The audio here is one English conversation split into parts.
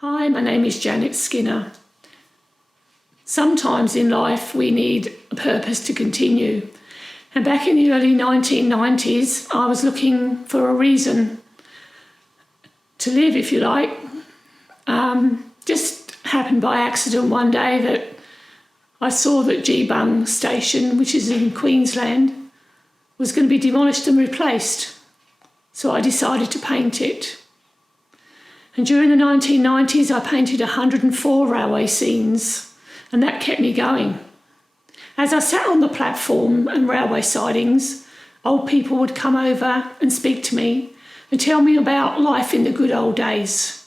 Hi, my name is Janet Skinner. Sometimes in life we need a purpose to continue. And back in the early 1990s, I was looking for a reason to live, if you like. Just happened by accident one day that I saw that Geebung station, which is in Queensland, was going to be demolished and replaced. So I decided to paint it. And during the 1990s, I painted 104 railway scenes, and that kept me going. As I sat on the platform and railway sidings, old people would come over and speak to me and tell me about life in the good old days.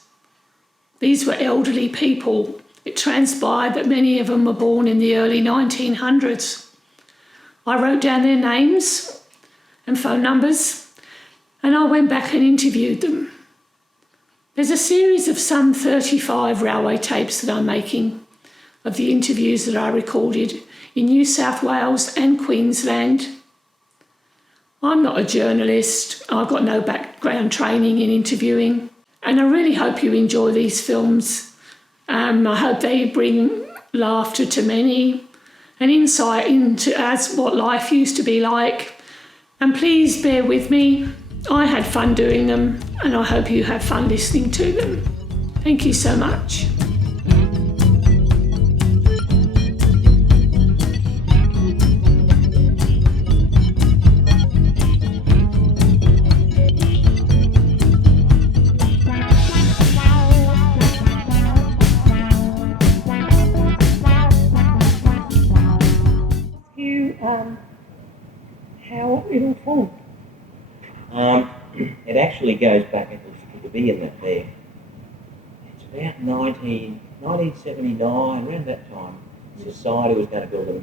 These were elderly people. It transpired that many of them were born in the early 1900s. I wrote down their names and phone numbers, and I went back and interviewed them. There's a series of some 35 railway tapes that I'm making of the interviews that I recorded in New South Wales and Queensland. I'm not a journalist. I've got no background training in interviewing, and I really hope you enjoy these films. I hope they bring laughter to many and insight into what life used to be like. And please bear with me. I had fun doing them, and I hope you have fun listening to them. Thank you so much. How it all formed. It actually goes back to the beginning that there. It's about 1979, around that time. Society was going to build a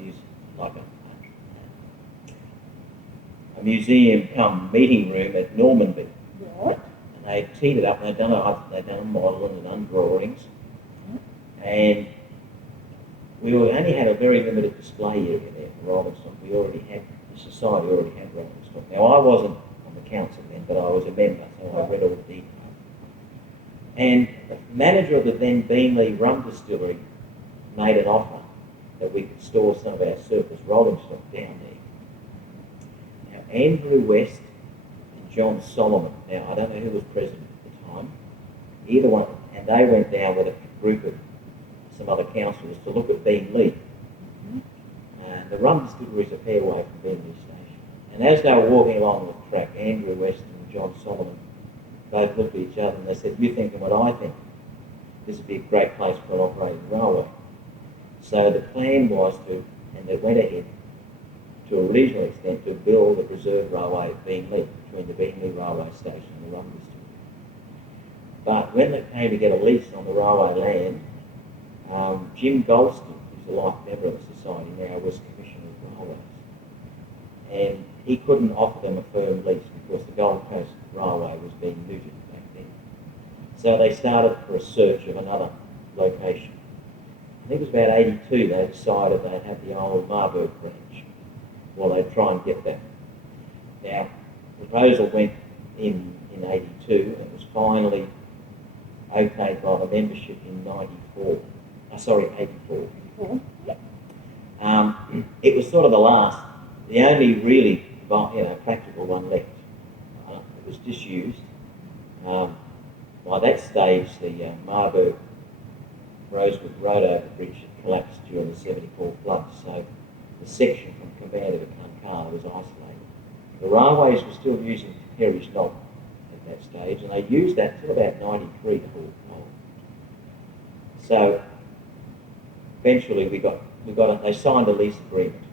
museum meeting room at Normanby. Right. And they teed it up, they'd done a model and done drawings. And we only had a very limited display area there for rolling stock. The society already had rolling stock. Now I wasn't on the council then, but I was a member, so I read all the details. And the manager of the then Beanley Rum Distillery made an offer that we could store some of our surplus rolling stock down there. Now Andrew West and John Solomon, now I don't know who was president at the time, either one, and they went down with a group of some other councillors to look at Beanley. And the rum distillery is a fair way from Beanley Station. And as they were walking along the track, Andrew West and John Solomon both looked at each other and they said, "You thinking what I think? This would be a great place for an operating railway." So the plan was and they went ahead to a regional extent, to build a reserve railway at Beanley, between the Beanley railway station and the rum distillery. But when they came to get a lease on the railway land, Jim Golston, who's a life member of the society now, was Commissioner of Railways. And he couldn't offer them a firm lease because the Gold Coast Railway was being mooted back then. So they started for a search of another location. I think it was about 82 they decided they'd have the old Marburg branch. Well, they'd try and get that. Now, the proposal went in 82 and it was finally okayed by the membership in 84. 84. It was sort of the only really practical one left. It was disused. By that stage, the Marburg Rosewood Railway Bridge had collapsed during the 74 floods, so the section from Commander to Kankara was isolated. The railways were still using Perry's Knob at that stage, and they used that until about 93 to haul coal. So eventually they signed a lease agreement,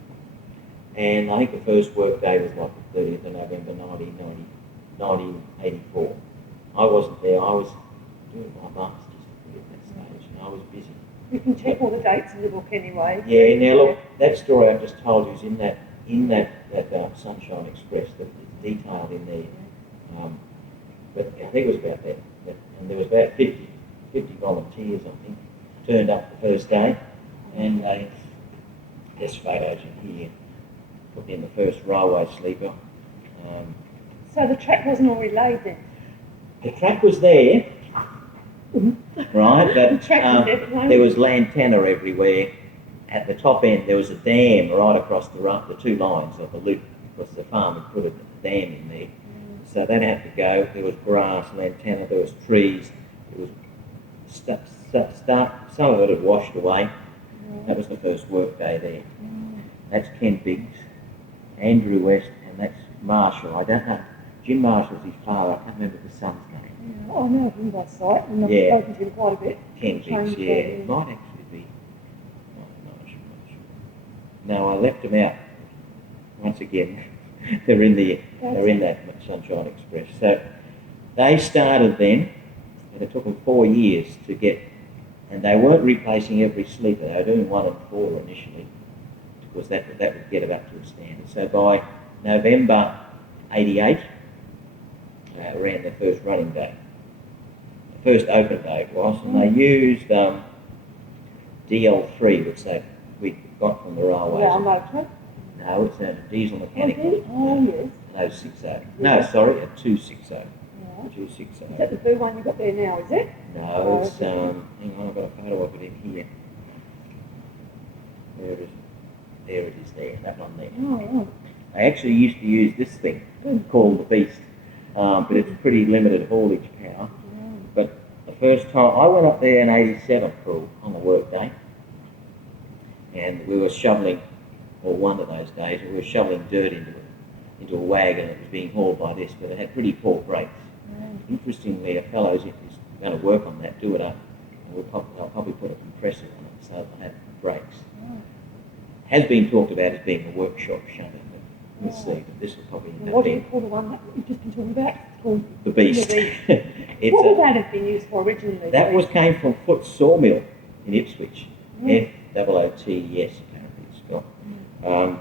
and I think the first work day was like the 30th of November 1984. I wasn't there, I was doing my master's degree at that stage, and I was busy. You can check all the dates in the book anyway. Yeah, now look, that story I've just told you is in that Sunshine Express, that it's detailed in there. But I think it was about that, and there was about 50 volunteers, I think, turned up the first day, and there's photos in here, put in the first railway sleeper. So the track wasn't already laid then? The track was there, right? But The track was there, but there was lantana everywhere. At the top end, there was a dam right across the two lines of the loop, because the farm had put a dam in there. So that had to go. There was grass, lantana, there was trees. There was some of it had washed away. That was the first work day there. That's Ken Biggs, Andrew West, and that's Marshall. I don't know. Jim Marshall's his father. I can't remember the son's name. I know him by sight, and I've spoken to him quite a bit. Ken Biggs, yeah. It might actually be. Not sure. No, I left them out. Once again, they're in that Sunshine Express. So they started then, and it took them 4 years to get, and they weren't replacing every sleeper. They were doing 1 and 4 initially, because that would get it up to a standard. So by November '88, ran their first running day. The first open day it was, and they used DL3, which we got from the railways. Yeah, motor. No, it's a diesel mechanical. Oh, yes. No, 60. No, sorry, a 260. Yeah. 260. Is that the blue one you got there now, is it? No, it's, hang on, I've got a photo of it in here. There it is. There it is there, that one there. Oh, right. I actually used to use this thing called the Beast, but it's pretty limited haulage power. Yeah. But the first time, I went up there in '87 on the work day, and we were shoveling, or one of those days, we were shoveling dirt into a wagon that was being hauled by this, but it had pretty poor brakes. Yeah. Interestingly, a fellow who's going to work on that, do it up, and they'll probably put a compressor on it so they'll have brakes. Yeah. Has been talked about as being a workshop shunter, but we'll see. But this will probably end up What do you being call the one that you've just been talking about? It's called the Beast. It's what would that have been used for originally? That came from Foot Sawmill in Ipswich. Yeah. FOOTES, apparently it's spelled. And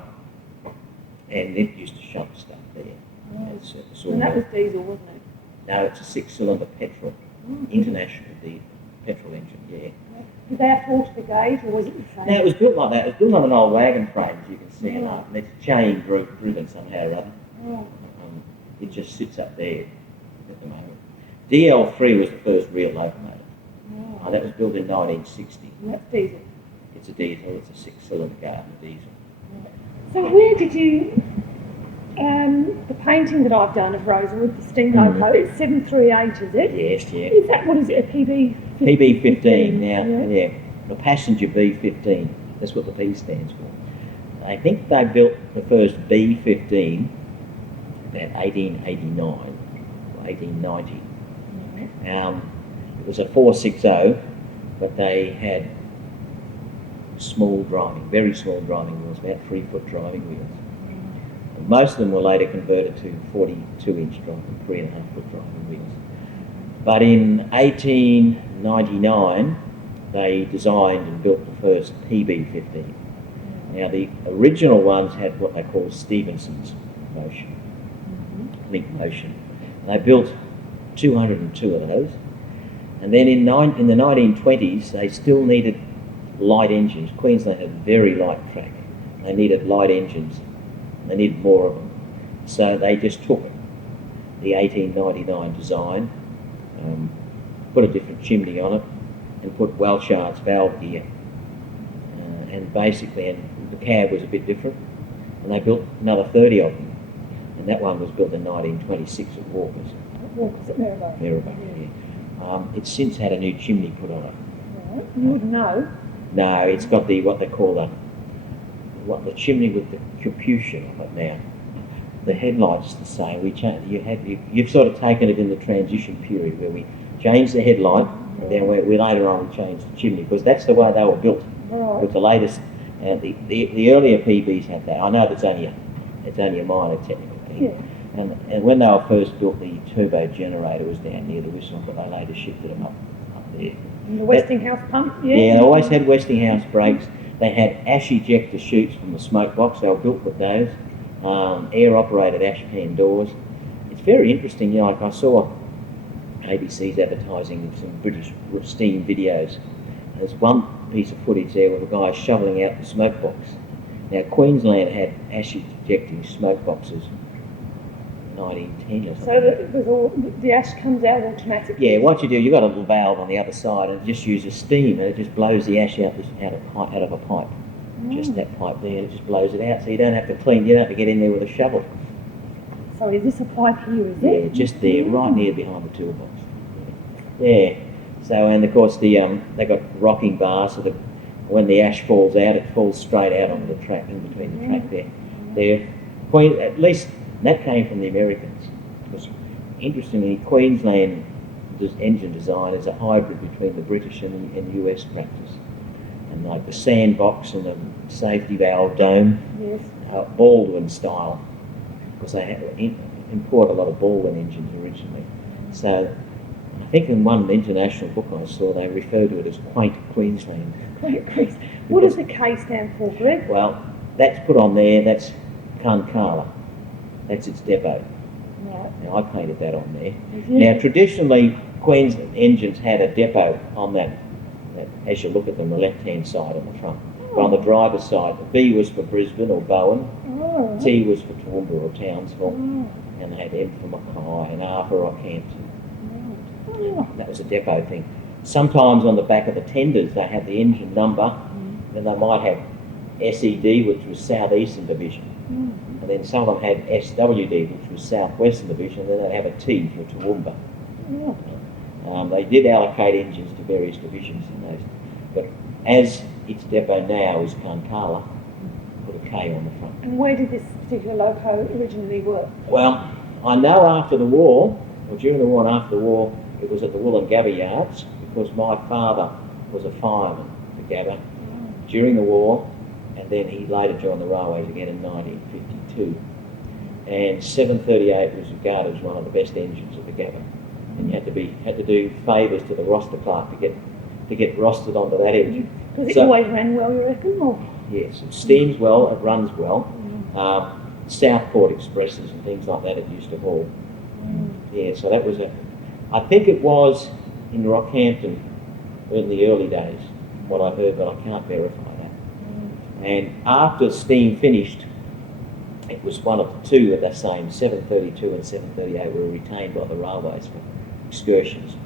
it used to shunt stuff there. Yeah. And that was diesel, wasn't it? No, it's a 6-cylinder petrol, international petrol engine, yeah. Did they have to alter the gauge, or was it the same? No, it was built like that. It was built on an old wagon frame, as you can see, and it's chain driven somehow or other. Oh. It just sits up there at the moment. DL3 was the first real locomotive. Oh. That was built in 1960. And that's diesel. It's a diesel. It's a 6-cylinder Gardner diesel. So where did you, the painting that I've done of Rosewood, the steam loco, it's 738, is it? Yes, yeah. Is that, what is it, a PB? PB15 now, yeah. The passenger B15. That's what the P stands for. I think they built the first B15 about 1889 or 1890. It was a 460, but they had very small driving wheels, about 3-foot driving wheels. And most of them were later converted to 42-inch driving, 3.5-foot driving wheels. But in 1899, they designed and built the first PB15. Now, the original ones had what they call Stephenson's motion, link motion. And they built 202 of those. And then in the 1920s, they still needed light engines. Queensland had a very light track. They needed light engines. They needed more of them. So they just took the 1899 design, put a different chimney on it, and put Welchard's valve gear. And the cab was a bit different. And they built another 30 of them. And that one was built in 1926 at Walker's. Walker's at Maryborough. Maryborough, yeah. It's since had a new chimney put on it. Right. You wouldn't know. No, it's got what they call the chimney with the capuchin of it now. The headlight's the same. You've sort of taken it in the transition period where we changed the headlight, and then we later on changed the chimney, because that's the way they were built. Right. With the latest, the earlier PBs had that. I know it's only a minor technical thing. Yeah. And when they were first built, the turbo generator was down near the whistle, but they later shifted them up there. And the Westinghouse pump, yeah? Yeah, they always had Westinghouse brakes. They had ash ejector chutes from the smoke box. They were built with those. Air-operated ash pan doors. It's very interesting. Like I saw ABC's advertising some British steam videos. There's one piece of footage there with a guy shoveling out the smoke box. Now, Queensland had ash ejecting smoke boxes 1910 or So something. the ash comes out automatically. Yeah, what you do, you've got a little valve on the other side and it just uses steam and it just blows the ash out of a pipe. Just that pipe there, and it just blows it out, so you don't have to clean, you don't have to get in there with a shovel. So is this a pipe here, is Yeah, it? just there, right near behind the toolbox. Yeah. So, and of course they got rocking bars, so that when the ash falls out, it falls straight out onto the track, in between the track there. At least that came from the Americans. Because interestingly, Queensland engine design is a hybrid between the British and US practice. And like the sandbox and the safety valve dome, Yes. Baldwin style, because they had to import a lot of Baldwin engines originally. So I think in one international book I saw they refer to it as quaint Queensland. Quaint Queens. What does the K stand for, Greg? Well, that's put on there, that's Kankala. That's its depot. Right. Now I painted that on there. Mm-hmm. Now traditionally Queensland engines had a depot on that as you look at them, the left-hand side on the front. But on the driver's side, the B was for Brisbane or Bowen, Oh. T was for Toowoomba or Townsville, Oh. and they had M for Mackay and R for Rockhampton. Oh. That was a depot thing. Sometimes on the back of the tenders they had the engine number, then they might have SED, which was South Eastern Division, and then some of them had SWD, which was South Western Division, and then they'd have a T for Toowoomba. They did allocate engines to various divisions in those, but as its depot now is Kankala, put a K on the front. And where did this particular loco originally work? Well, I know after the war, or during the war and after the war, it was at the Woolloongabba yards, because my father was a fireman for Gabba during the war, and then he later joined the railways again in 1952. And 738 was regarded as one of the best engines of the Gabba, and you had to do favours to the roster clerk to get rostered onto that engine. Because it always ran well, you reckon? Or? Yes, it steams well, it runs well. Southport Expresses and things like that it used to haul. Yeah, so that was I think it was in Rockhampton in the early days, what I heard, but I can't verify that. And after steam finished, it was one of the two that they're saying, 732 and 738 were retained by the railways for excursions,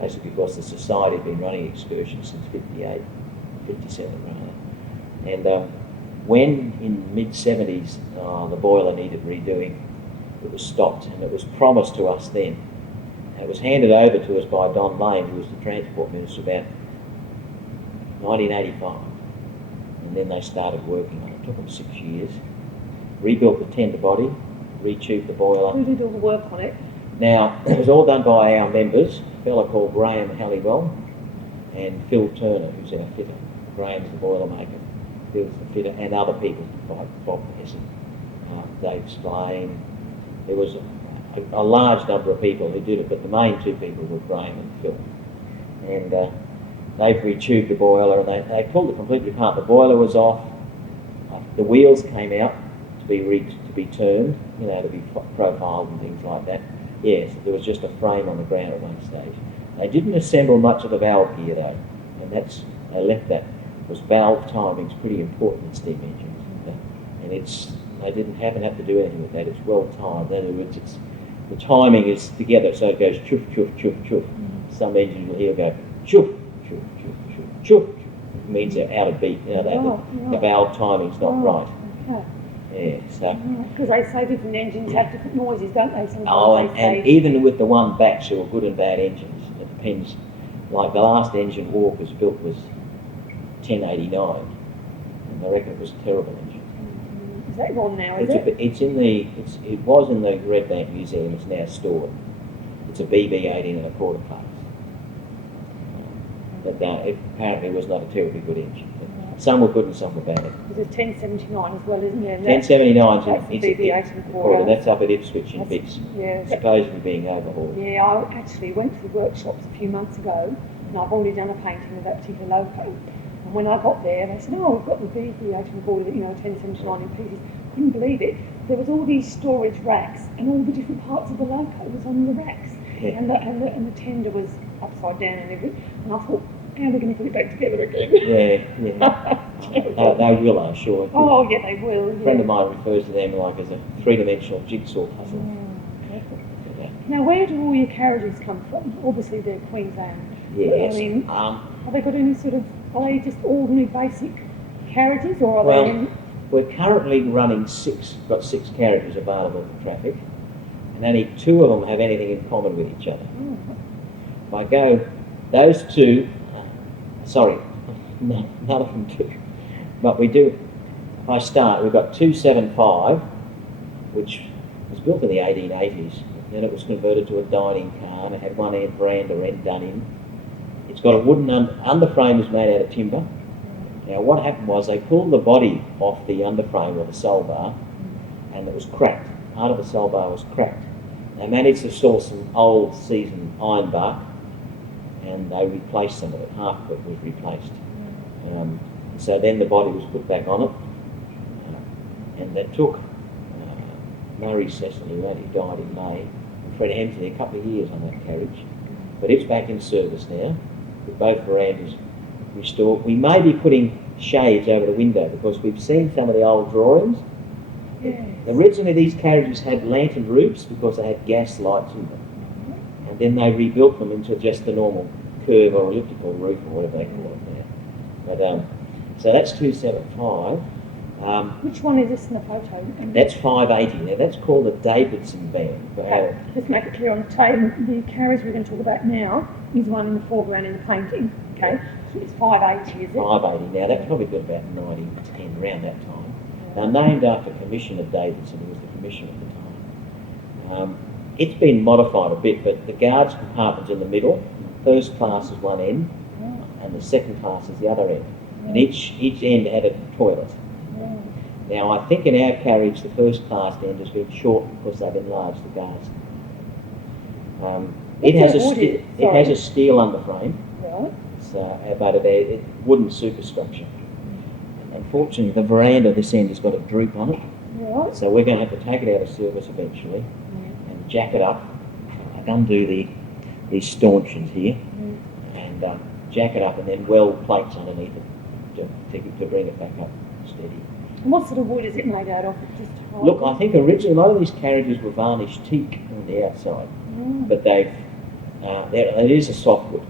basically because the society had been running excursions since 58, 57 rather. And when in the mid-70s the boiler needed redoing, it was stopped, and it was promised to us then. And it was handed over to us by Don Lane, who was the Transport Minister, about 1985. And then they started working on it. It took them 6 years. Rebuilt the tender body, retubed the boiler. Who did all the work on it? Now, it was all done by our members, a fellow called Graham Halliwell and Phil Turner, who's our fitter. Graham's the boiler maker, Phil's the fitter, and other people like Bob Hessen, Dave Splain. There was a large number of people who did it, but the main two people were Graham and Phil. And they've retubed the boiler, and they pulled it completely apart. The boiler was off, the wheels came out to be turned, to be profiled and things like that. Yes, there was just a frame on the ground at one stage. They didn't assemble much of the valve gear though, and they left that, because valve timing's pretty important in steam engines. And they haven't had to do anything with that. It's well timed. In other words, the timing is together, so it goes chuff, chuff, chuff, chuff. Some engines will hear go chuff, chuff, chuff, chuff, chuff. It means they're out of beat. The valve timing's not right. Okay. Yeah, so. Because they say different engines have different noises, don't they? Sometimes and even with the one batch, there were good and bad engines. It depends. Like the last engine Walker's built was 1089, and I reckon it was a terrible engine. Is that gone now? It was in the Red Bank Museum. It's now stored. It's a BB 18 and a quarter class. But it apparently was not a terribly good engine. Some were good and some were bad. There's 1079 as well, isn't there? 1079 that's the BB 18 quarter. That's up at Ipswich in bits. Yeah. Supposedly being overhauled. Yeah, I actually went to the workshops a few months ago, and I've already done a painting of that particular loco. And when I got there, they said, "Oh, we've got the BB 18 quarter, 1079 in pieces." Couldn't believe it. There was all these storage racks, and all the different parts of the loco was on the racks, and the tender was upside down and everything. And I thought, how are we going to put it back together again? Yeah. They will, I'm sure. Oh, yeah, they will. A friend of mine refers to them like as a three-dimensional jigsaw puzzle. Now, where do all your carriages come from? Obviously, they're Queensland. Yes. I mean, have they got any sort of, are they just ordinary basic carriages, or are they in... We're currently running got six carriages available for traffic, and only 2 of them have anything in common with each other. If I go, those 2, sorry, none of them do, but we do. If I start, we've got 275, which was built in the 1880s. Then it was converted to a dining car, and it had one end veranda end done in. It's got a wooden underframe is made out of timber. Now what happened was they pulled the body off the underframe or the sole bar, and it was cracked. Part of the sole bar was cracked. They managed to source some old seasoned iron bark, and they replaced some of it. Half of it was replaced. So then the body was put back on it, and that took Murray Cecil, who only died in May, and Fred Hemsley a couple of years on that carriage. But it's back in service now, with both verandas restored. We may be putting shades over the window because we've seen some of the old drawings. Yes. Originally these carriages had lantern roofs because they had gas lights in them. And then they rebuilt them into just the normal curve or elliptical roof or whatever they call it now. But so that's 275. Which one is this in the photo? That's 580. Now that's called a Davidson band. Okay. Let's make it clear on the table. The carriage we're going to talk about now is one in the foreground in the painting. Okay, so it's 580, is it? 580. Now that probably got about 1910 around that time. Now named after Commissioner Davidson, who was the commissioner at the time. It's been modified a bit, but the guards compartment's in the middle. First class is one end, and the second class is the other end. And each end had a toilet. Now, I think in our carriage, the first class end has been shortened because they've enlarged the guards. It has a steel underframe, but a wooden superstructure. Unfortunately, the veranda this end has got a droop on it, so we're going to have to take it out of service eventually and jack it up, undo these stanchions here, and jack it up, and then weld plates underneath it to bring it back up steady. And what sort of wood is it made out of? Look, I think originally a lot of these carriages were varnished teak on the outside, but it is a softwood,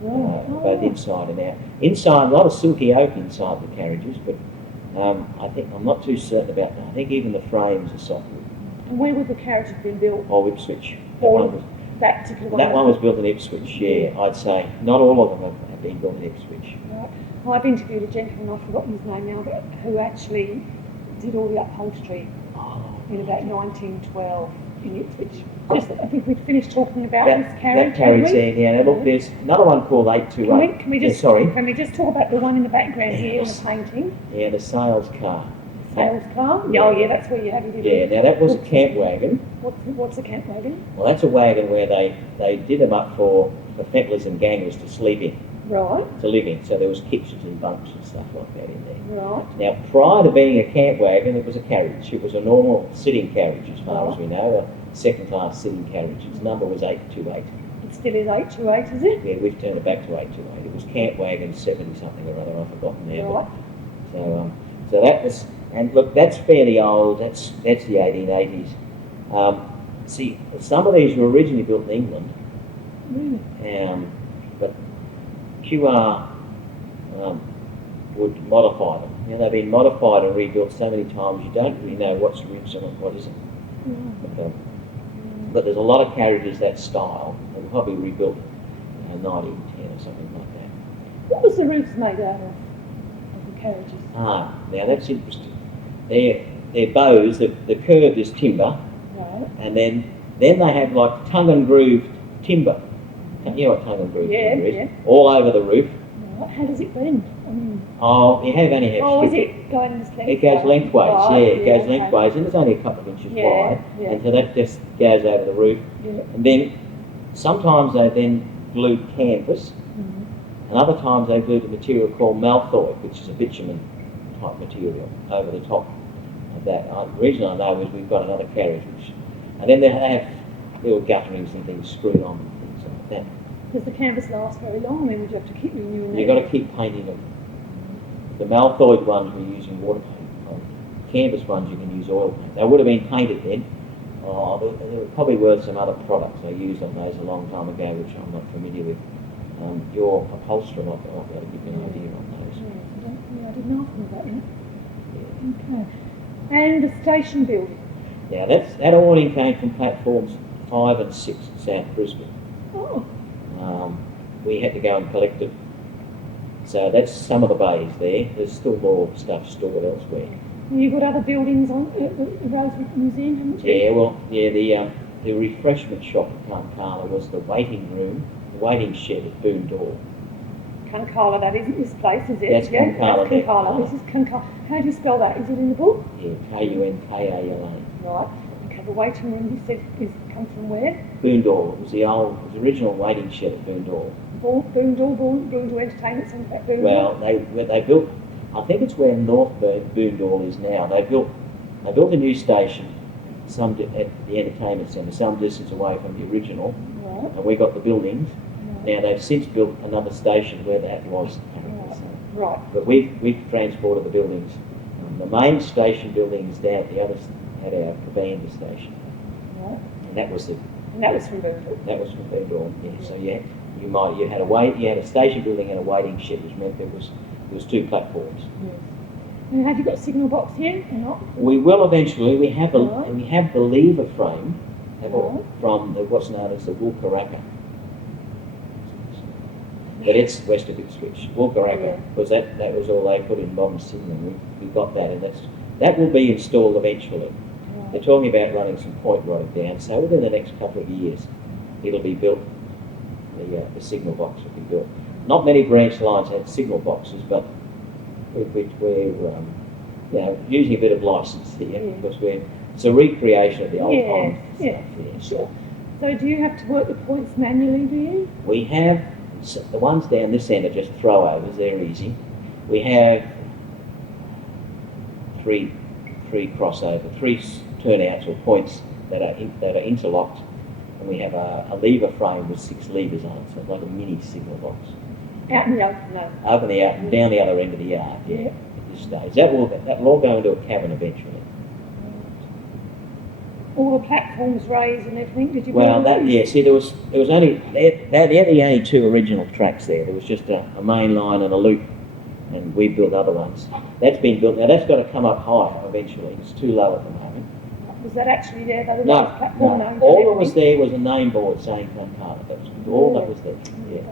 both inside and out. Inside, a lot of silky oak inside the carriages, but I'm not too certain about that. I think even the frames are softwood. And where would the carriage have been built? Oh, Ipswich. That particular one? That one was built in Ipswich, yeah, I'd say. Not all of them have been built in Ipswich. Right. Well, I've interviewed a gentleman, I've forgotten his name now, but who actually did all the upholstery in about 1912 in Ipswich. I think we've finished talking about this carriage. That carriage there, yeah. Now look, there's another one called 828. Can we just talk about the one in the background here in the painting? Yeah, the sales car. Sales car? Yeah, that's where you have it. Yeah, now that was a camp wagon. What's a camp wagon? Well, that's a wagon where they did them up for the fettlers and gangers to sleep in. Right. To live in. So there was kitchens and bunks and stuff like that in there. Right. Now, prior to being a camp wagon, it was a carriage. It was a normal sitting carriage, as far as we know, a second-class sitting carriage. Its number was 828. It still is 828, is it? Yeah, we've turned it back to 828. It was camp wagon 70-something or other. I've forgotten now. Right. So that was, and look, that's fairly old. That's the 1880s. See, some of these were originally built in England. Really? But QR would modify them. You know, they've been modified and rebuilt so many times you don't really know what's original and what isn't. But there's a lot of carriages that style, and probably rebuilt in 1910 or something like that. What was the roofs made out of the carriages? Now that's interesting. They're bows, the curved is timber, Right. and then they have like tongue and grooved timber. You know what tongue and grooved timber is? Yeah. All over the roof. Right. How does it bend? Only have is it going this lengthways? It goes lengthways, Right, it goes okay. lengthways, and it's only a couple of inches wide, yeah. and so that just goes over the roof. Yeah. And then sometimes they then glue canvas, and other times they glued a material called malthoid, which is a bitumen type material over the top of that. The reason I know is we've got another carriage, and then they have little gutterings and things screwed on and things like that. Does the canvas last very long? Then would you have to keep renewing it? You've got to keep painting them. The malthoid ones we're using water paint. Canvas ones you can use oil paint. They would have been painted then, Oh, they were probably worth some other products I used on those a long time ago, which I'm not familiar with. Your upholsterer might be able to give you an idea on those. I didn't ask them about that. Okay. And the station building. Now that awning came from platforms 5 and 6 in South Brisbane. Oh. We had to go and collect it. So that's some of the bays there. There's still more stuff stored elsewhere. And you've got other buildings on at the Rosewood Museum, haven't you? Yeah, well, the refreshment shop at Kankala was the waiting room, the waiting shed at Boondall. Kankala, that isn't this place, is it? That's Kankala. That's Kankala. This is Kankala. How do you spell that? Is it in the book? Yeah, Kunkala. Right. Okay, the waiting room, you said, comes from where? Boondall. It was the original waiting shed at Boondall. Boondall Entertainment Centre at Boondall? Well, they built, I think it's where North Boondall is now. They built a new station at the entertainment centre, some distance away from the original, right. And we got the buildings. Right. Now they've since built another station where that was. Right. But we've transported the buildings. The main station building is down at the other at our Cabanda station. Right. And that was from Boondall. That was from Boondall. Yeah. So you had a station building and a waiting shed, which meant there was 2 platforms. Yes. And have you got a signal box here or not? We will eventually. We have the lever frame from what's known as the Wulkaraka. But it's west of Ipswich. Wulkaraka, because that was all they put in modern signalling. We got that, and that will be installed eventually. Right. They're talking about running some point rod down, so within the next couple of years it'll be built. The signal box will be built. Not many branch lines have signal boxes, but we're using a bit of license here because it's a recreation of the old times. Yeah, sure. So do you have to work the points manually, do you? We have, the ones down this end are just throwovers, they're easy. We have three turnouts or points that are interlocked, and we have a lever frame with 6 levers on it, so it's like a mini signal box. Out in the open, no. Open the out and down the other end of the yard, at this stage. That will all go into a cabin eventually. All the platforms raised and everything, did you? Well, see, there was only, they're the only 2 original tracks there. There was just a main line and a loop, and we built other ones. That's been built, now that's got to come up higher eventually. It's too low at the moment. Was that actually there? No. All that was there was a name board saying Kankala. That was all that was there. Yeah.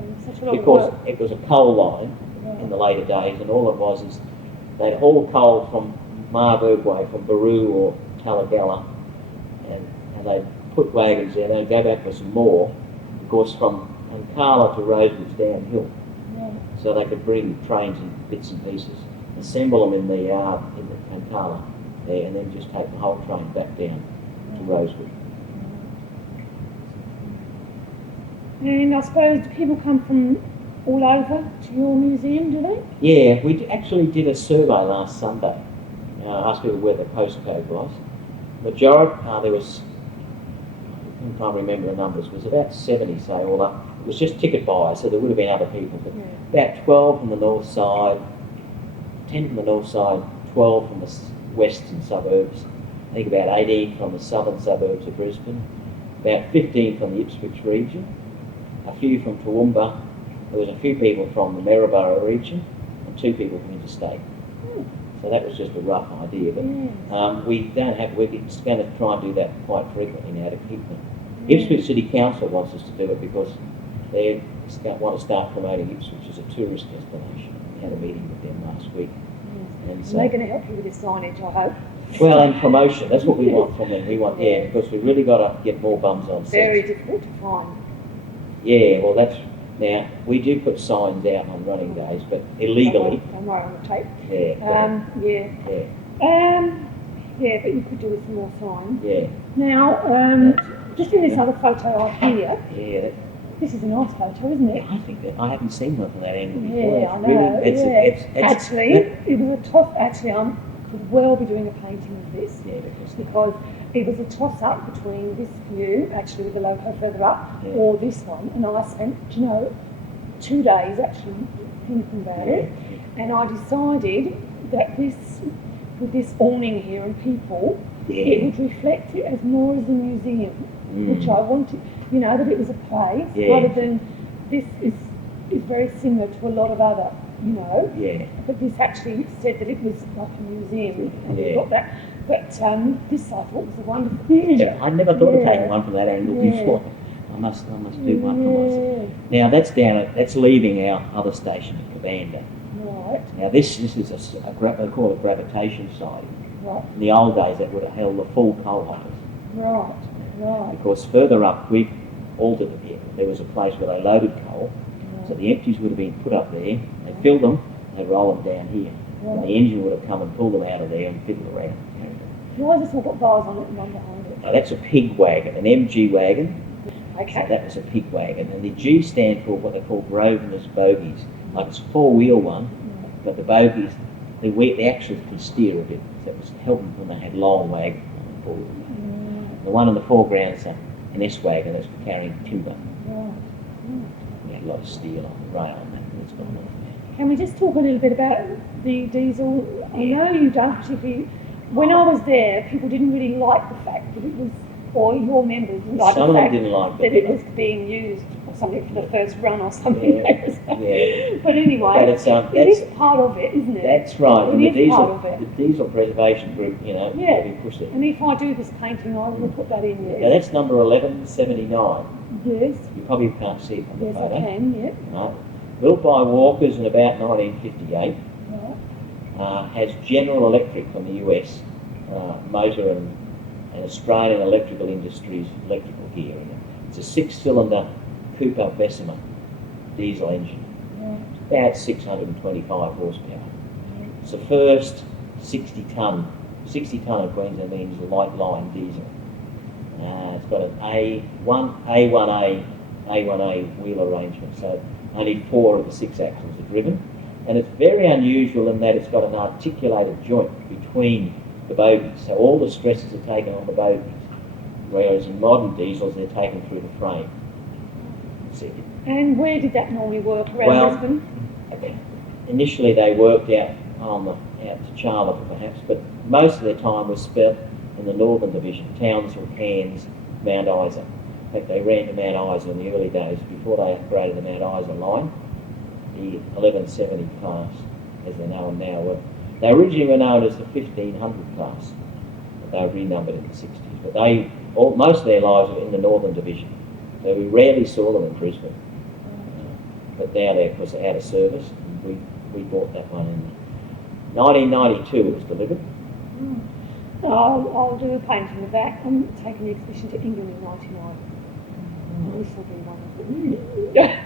Because it was a coal line in the later days, and all it was is they'd haul coal from Marburg way, from Baru or Talagalla, and they'd put wagons there. They'd go back for some more, because from Kankala to Rosewood's downhill. So they could bring trains and bits and pieces, assemble them in the yard in the Kankala there, and then just take the whole train back down to Rosewood. And I suppose people come from all over to your museum, do they? Yeah, we actually did a survey last Sunday. Asked people where the postcode was. Majority, there was, I can't remember the numbers, it was about 70, say, all up. It was just ticket buyers, so there would have been other people, but about 12 from the north side, 10 from the north side, 12 from the western suburbs, I think about 18 from the southern suburbs of Brisbane, about 15 from the Ipswich region, a few from Toowoomba, there was a few people from the Maryborough region, and 2 people from interstate. So that was just a rough idea, but we're going to try and do that quite frequently now to keep them. Ipswich City Council wants us to do it because they want to start promoting Ipswich as a tourist destination. We had a meeting with them last week. And so, they're going to help you with this signage, I hope. Well, and promotion, that's what we want from them. We want, because we've really got to get more bums on seats. Very difficult to find. Yeah, well now, we do put signs out on running days, but illegally. Don't worry, on the tape. But you could do with some more signs. Yeah. Now, just in this other photo up here. Yeah. This is a nice photo, isn't it? I think that I haven't seen one from that angle before. Yeah, I know. It was a toss. Actually, I could well be doing a painting of this. Yeah, because it was a toss-up between this view, actually with the loco further up, or this one. And I spent, 2 days actually thinking about it. And I decided that this with this awning here and people, it would reflect it as more as a museum, which I wanted, you know, that it was a place rather than this is very similar to a lot of other, you know. Yeah. But this actually said that it was like a museum, and we got that. But this I thought was a wonderful. Yeah, I never thought of taking one from that angle before. I must do one for myself. Now that's leaving our other station at Cabanda. Right. Now this is they call it gravitation siding. Right. In the old days, that would have held the full coal hoppers. Right. Right. Because further up, we've altered it here. There was a place where they loaded coal, so the empties would have been put up there. They filled them, they roll them down here, and the engine would have come and pulled them out of there and fiddled around. Why has this all got bars on it and one behind it? Now that's a pig wagon, an MG wagon. Okay. So that was a pig wagon, and the G stand for what they call Grosvenor bogies. Like it's a four-wheel one, but the bogies, the axles can steer a bit, so it was helping when they had long wagons on board. The one in the foreground's an S wagon that's for carrying timber. We had a lot of steel on the rail, and that's gone off now. Can we just talk a little bit about the diesel? I know you don't particularly. When I was there, people didn't really like the fact that it was, or your members didn't like Some the of them fact didn't like that it was being used or something for the first run or something. Yeah. But anyway, But it's, it is part of it, isn't it? That's right. It And is part of it. the diesel preservation group, you know, we pushed it. And if I do this painting, I will put that in there. Now that's number 1179. Yes. You probably can't see it on the Yes, photo. I can. Yeah. Right. Built by Walkers in about 1958. Right. Has General Electric from the US motor and Australian Electrical Industries electrical gear in it. It's a 6-cylinder Cooper Bessemer diesel engine. About 625 horsepower. It's the first 60 tonne in Queensland means light line diesel. It's got an A1A wheel arrangement, so only 4 of the 6 axles are driven. And it's very unusual in that it's got an articulated joint between the bogies, so all the stresses are taken on the bogies, whereas in modern diesels they're taken through the frame. And where did that normally work? Around Brisbane? Initially they worked out to Charlotte perhaps, but most of their time was spent in the Northern Division, Townsville, Cairns, Mount Isa. In fact, they ran to Mount Isa in the early days before they upgraded the Mount Isa line. The 1170 class, as they know them now, they originally were known as the 1500 class, but they were renumbered in the 60s. But most of their lives were in the Northern Division, so we rarely saw them in Brisbane. But now they're, of course, out of service, and we bought that one in 1992. It was delivered. I'll do a painting of that. I'm taking the exhibition to England in '99. This will be one of them.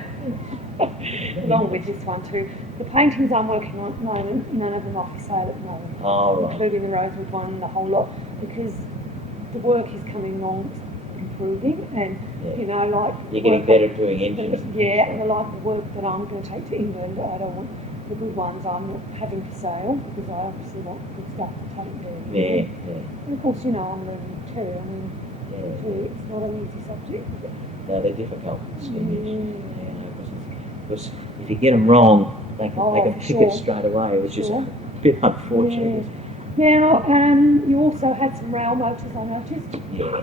Along with this one too. The paintings I'm working on at the moment, none of them are for sale at the moment. Oh, right. Including the Rosewood one, the whole lot, because the work is coming along, improving, and you know, like you're getting better at doing engines. Yeah, and I like the work that I'm going to take to England. I don't want the good ones I'm not having for sale because I obviously want good stuff to take there. Yeah. And of course, you know, I'm learning too. I mean, it's not an easy subject. No, they're difficult. Because if you get them wrong, they can pick it straight away, which is a bit unfortunate. Now, you also had some rail motors, I noticed. Yeah.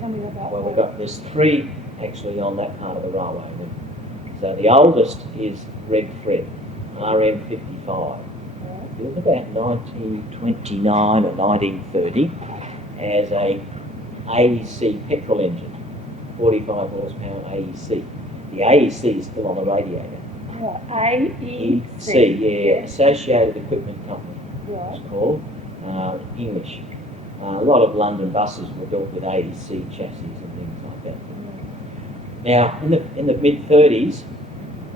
Tell me about Well, there's 3 actually on that part of the railway. So the oldest is Red Fred, RM55. Built about 1929 or 1930 as a AEC petrol engine, 45 horsepower AEC. The AEC is still on the radiator. AEC, Associated Equipment Company, it's called, English. A lot of London buses were built with AEC chassis and things like that. Now, in the mid-30s,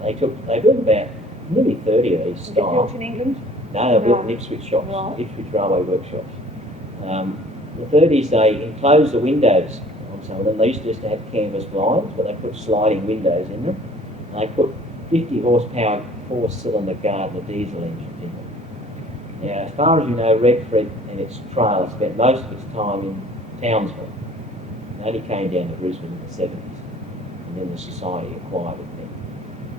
they built about nearly 30 of these styles. Built in England? No, they built in Ipswich shops, Ipswich Railway Workshops. In the 30s, they enclosed the windows on some of them. They used to just have canvas blinds, but they put sliding windows in them. And they put 50 horsepower 4-cylinder Gardner diesel engines in them. Now, as far as you know, Redford and its trail spent most of its time in Townsville. It only came down to Brisbane in the 70s, and then the Society acquired it then.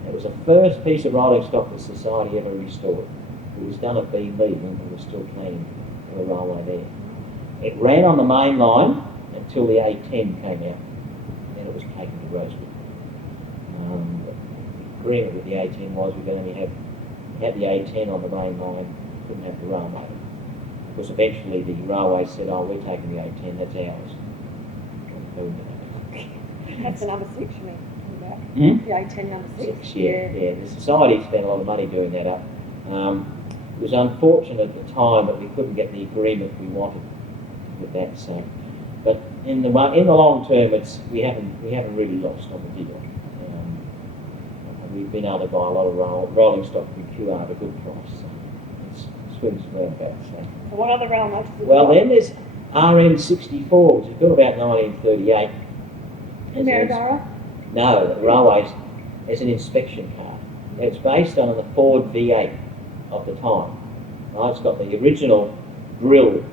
It was the first piece of rolling stock the Society ever restored. It was done at Beamley when we were still planning of a railway there. It ran on the main line until the A10 came out, and then it was taken to Rosewood. The agreement with the A10 was we could only have the A10 on the main line, couldn't have the railway. Because eventually the railway said, oh, we're taking the A10, that's ours. That's the number 6, you mean? Hmm? The A10 number 6. Yeah. The society spent a lot of money doing that up. It was unfortunate at the time that we couldn't get the agreement we wanted with that. So, but in the long term, we haven't really lost on the deal. We've been able to buy a lot of rolling stock with QR at a good price. So it swings around about. So what other rail motors? Well, then there's RM64, which is built about 1938. Maryborough? No, the railways as an inspection car. It's based on the Ford V8 of the time. Right? It's got the original grille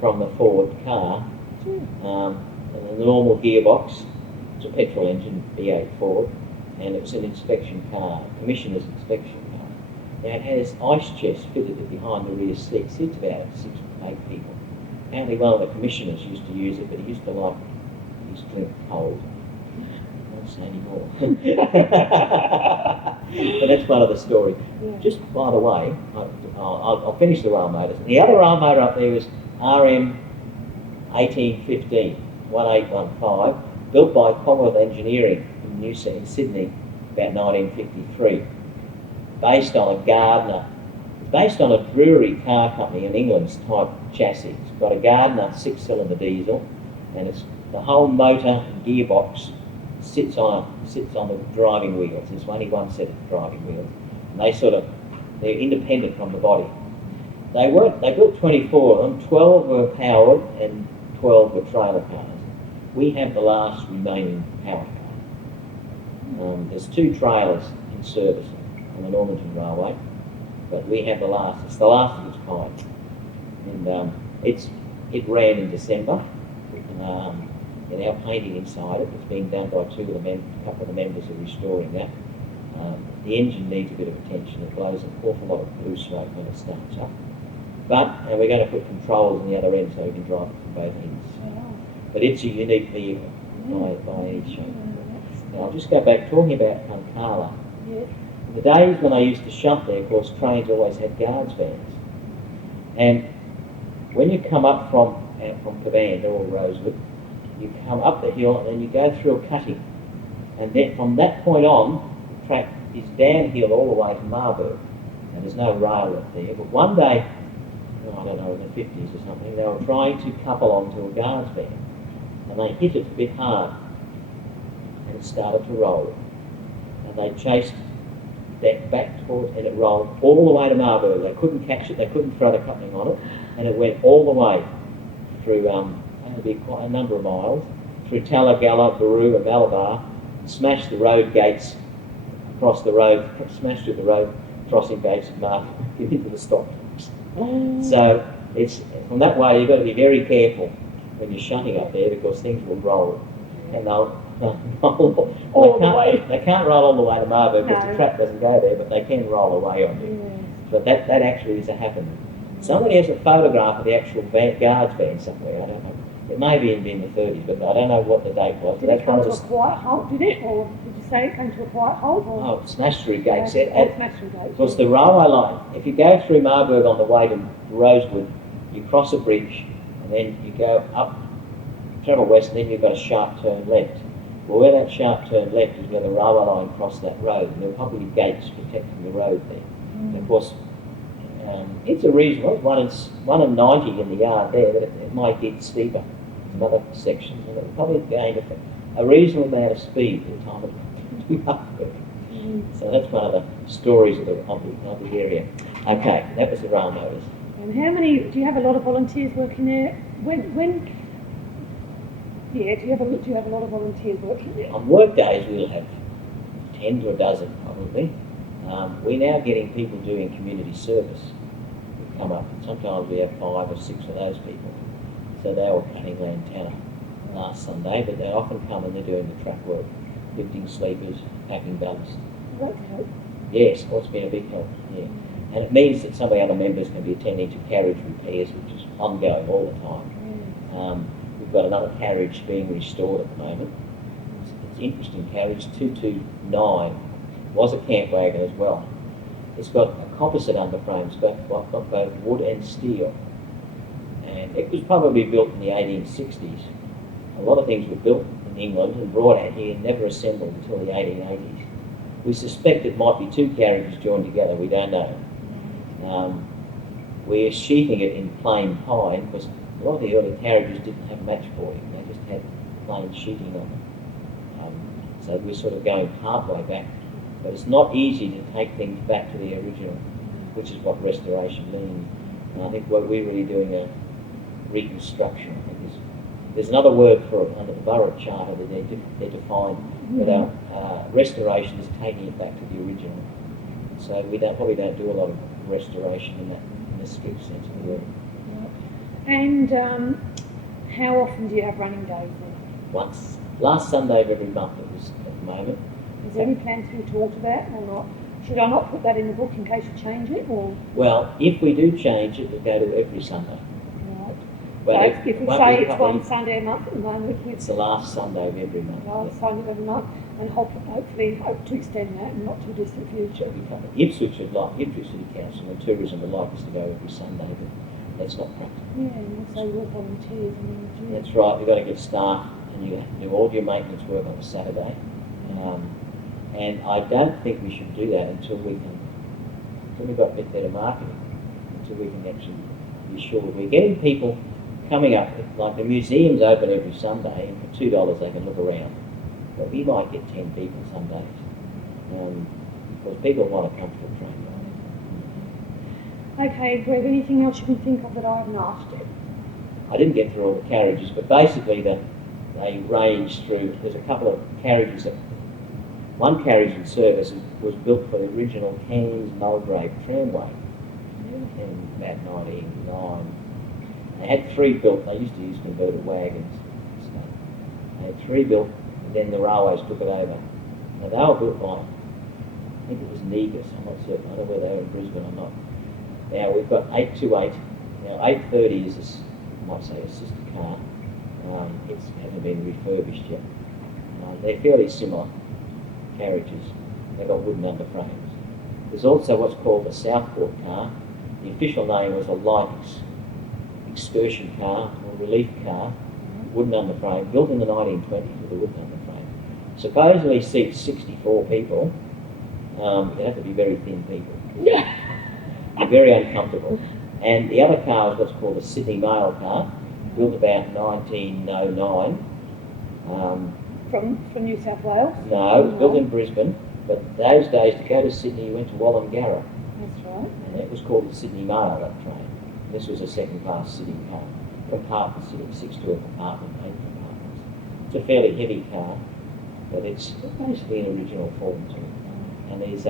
from the Ford car, and the normal gearbox. It's a petrol engine V8 Ford, and it's an inspection car, commissioner's inspection car. Now it has ice chest fitted behind the rear seat. Seats about 6 to 8 people. Apparently one of the commissioners used to use it, but he used to like his drink cold. I won't say anymore. But that's part of the story. Yeah. Just by the way, I'll finish the rail motors. The other rail motor up there was RM 1815, 1815, built by Commonwealth Engineering in Sydney about 1953, based on a Gardner. It's based on a Drury car company in England's type chassis. It's got a Gardner 6-cylinder diesel, and it's the whole motor and gearbox sits on the driving wheels. There's only one set of driving wheels, and they're independent from the body. They built 24 of them. 12 were powered and 12 were trailer cars. We have the last remaining power car. There's 2 trailers in service on the Normanton Railway, but we have the last. It's the last of its kind, and it ran in December. And our painting inside it is being done by a couple of the members are restoring that. The engine needs a bit of attention. It blows an awful lot of blue smoke when it starts up. And we're going to put controls on the other end so we can drive it from both ends. Wow. But it's a unique vehicle by any shape. Now I'll just go back talking about Pancala. Yeah. In the days when I used to shunt there, of course, trains always had guards vans. And when you come up from Cavan or Rosewood, you come up the hill and then you go through a cutting. And then from that point on, the track is downhill all the way to Marburg. And there's no rail up there. But one day, I don't know, in the 50s or something, they were trying to couple onto a guards van. And they hit it a bit hard. And it started to roll. And they chased that back towards, and it rolled all the way to Marburg. They couldn't catch it, they couldn't throw the coupling on it. And it went all the way through, be quite a number of miles, through Talagalla, Baru and Malabar, smashed the road gates across the road, smashed through the road crossing gates and Marburg into the stop. So it's from that way you've got to be very careful when you're shunting up there because things will roll. And they'll roll all the way. They can't roll all the way to Marburg because the track doesn't go there, but they can roll away on you. Yeah. But that actually is a happening. Somebody has a photograph of the actual guards van somewhere, I don't know. It may be in the 30s, but I don't know what the date was. Did it come to a quiet halt, did it? Or did you say it came to a quiet halt? Or? Oh, it smashed through gates. Smashed through gates. Because the railway line, if you go through Marburg on the way to Rosewood, you cross a bridge, and then you go up, travel west, and then you've got a sharp turn left. Well, where that sharp turn left is where the railway line crossed that road, and there were probably gates protecting the road there. And of course, it's a reasonable, one in 90 in the yard there, but it might get steeper. Another section, and it probably gained a reasonable amount of speed at the time it went to Marburg. So that's one of the stories of the area. Okay, that was the rail motors. And how many? Do you have a lot of volunteers working there? Do you have a lot of volunteers working there? On work days, we'll have 10 to a dozen probably. We're now getting people doing community service who come up, and sometimes we have 5 or 6 of those people. So they were cutting lantana last Sunday, but they often come and they're doing the track work, lifting sleepers, packing ballast. That's help. Yes, well, it's been a big help, yeah. And it means that some of the other members can be attending to carriage repairs, which is ongoing all the time. We've got another carriage being restored at the moment. It's an interesting carriage, 229, was a camp wagon as well. It's got a composite underframe, it's got both wood and steel. And it was probably built in the 1860s. A lot of things were built in England and brought out here and never assembled until the 1880s. We suspect it might be two carriages joined together, we don't know. We're sheathing it in plain pine because a lot of the early carriages didn't have match boarding, they just had plain sheeting on them. So we're sort of going part way back, but it's not easy to take things back to the original, which is what restoration means. And I think what we're really doing a reconstruction. I think there's another word for it under the borough charter that they define, but our restoration is taking it back to the original. So we probably don't do a lot of restoration in the strict sense of the word. And how often do you have running days then? Once. Last Sunday of every month it was at the moment. Is there any plans to be talked about or not? Should I not put that in the book in case you change it? Or? Well, if we do change it, we'll go to every Sunday. Right. Well, so if we say it's one weeks, Sunday a month at the moment, it's the last Sunday of every month. Last Sunday of every month, and hopefully hope to extend that in the not too distant future. Ipswich City Council and Tourism would like us to go every Sunday, but that's not practical. Yeah, and also your volunteers. That's right, we've got to get staff and you have to do all your maintenance work on a Saturday. And I don't think we should do that until we've got a bit better marketing, until we can actually be sure. We're getting people coming up, like the museum's open every Sunday, and for $2 they can look around. But we might get 10 people some days, because people want a comfortable train ride. Okay, Greg, anything else you can think of that I haven't asked you? I didn't get through all the carriages, but basically they range through, there's a couple of carriages one carriage in service was built for the original Cairns-Mulgrave tramway in about 1909. They had three built, they used to use converted wagons. So they had three built, and then the railways took it over. Now they were built by, I think it was Negus, I'm not certain, I don't know whether they were in Brisbane or not. Now we've got 828, now 830 is, I might say, a sister car. It hasn't been refurbished yet. They're fairly similar carriages. They've got wooden underframes. There's also what's called a Southport car. The official name was a light excursion car or relief car, wooden underframe, built in the 1920s with a wooden underframe. Supposedly seats 64 people. You have to be very thin people. They're very uncomfortable. And the other car is what's called a Sydney Mail car, built about 1909. From New South Wales? No, built in Brisbane, but those days to go to Sydney you went to Wallangarra. That's right. And it was called the Sydney Mail, that train. This was a second-class sitting car, compartment sitting, 6-door compartment, 8 compartments. It's a fairly heavy car, but it's basically an original form to it. And there's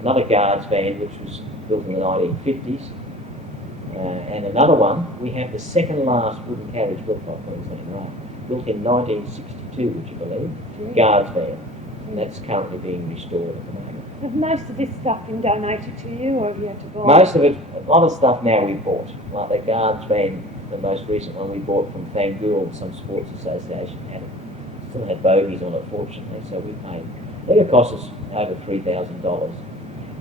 another guards van which was built in the 1950s, and another one. We have the second last wooden carriage built by Queensland Rail, built in 1962, would you believe? Guards van. And that's currently being restored at the moment. Have most of this stuff been donated to you, or have you had to buy? Most of it, a lot of stuff now we bought. Like the guards van, the most recent one we bought from Fangool, some sports association had it. Still had bogies on it, fortunately, so we paid. I think it cost us over $3,000.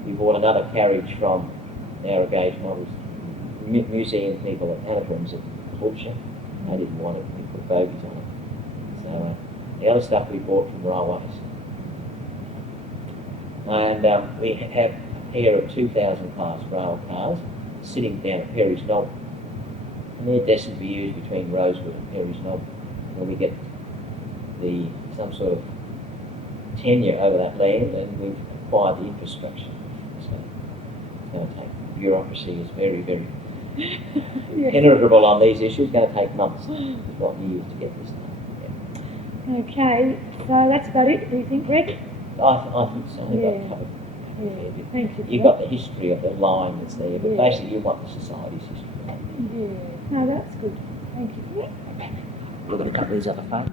We bought another carriage from narrow gauge models, museum people at Anagrams at Wiltshire. They didn't want it, we put bogies on it. So the other stuff we bought from railways. And we have a pair of 2000 class rail cars sitting down at Perry's Knob. And they're destined to be used between Rosewood and Perry's Knob when we get some sort of tenure over that land and we've acquired the infrastructure. So it's going to take, bureaucracy is very, very penetrable on these issues. It's going to take months, if not years, to get this done. Yeah. Okay, so that's about it, do you think, Greg? I think so. Yeah. Thank you. You've got the history of the line that's there, but basically you want the society's history. Yeah, no, that's good. Thank you. We're going to cut these other phones.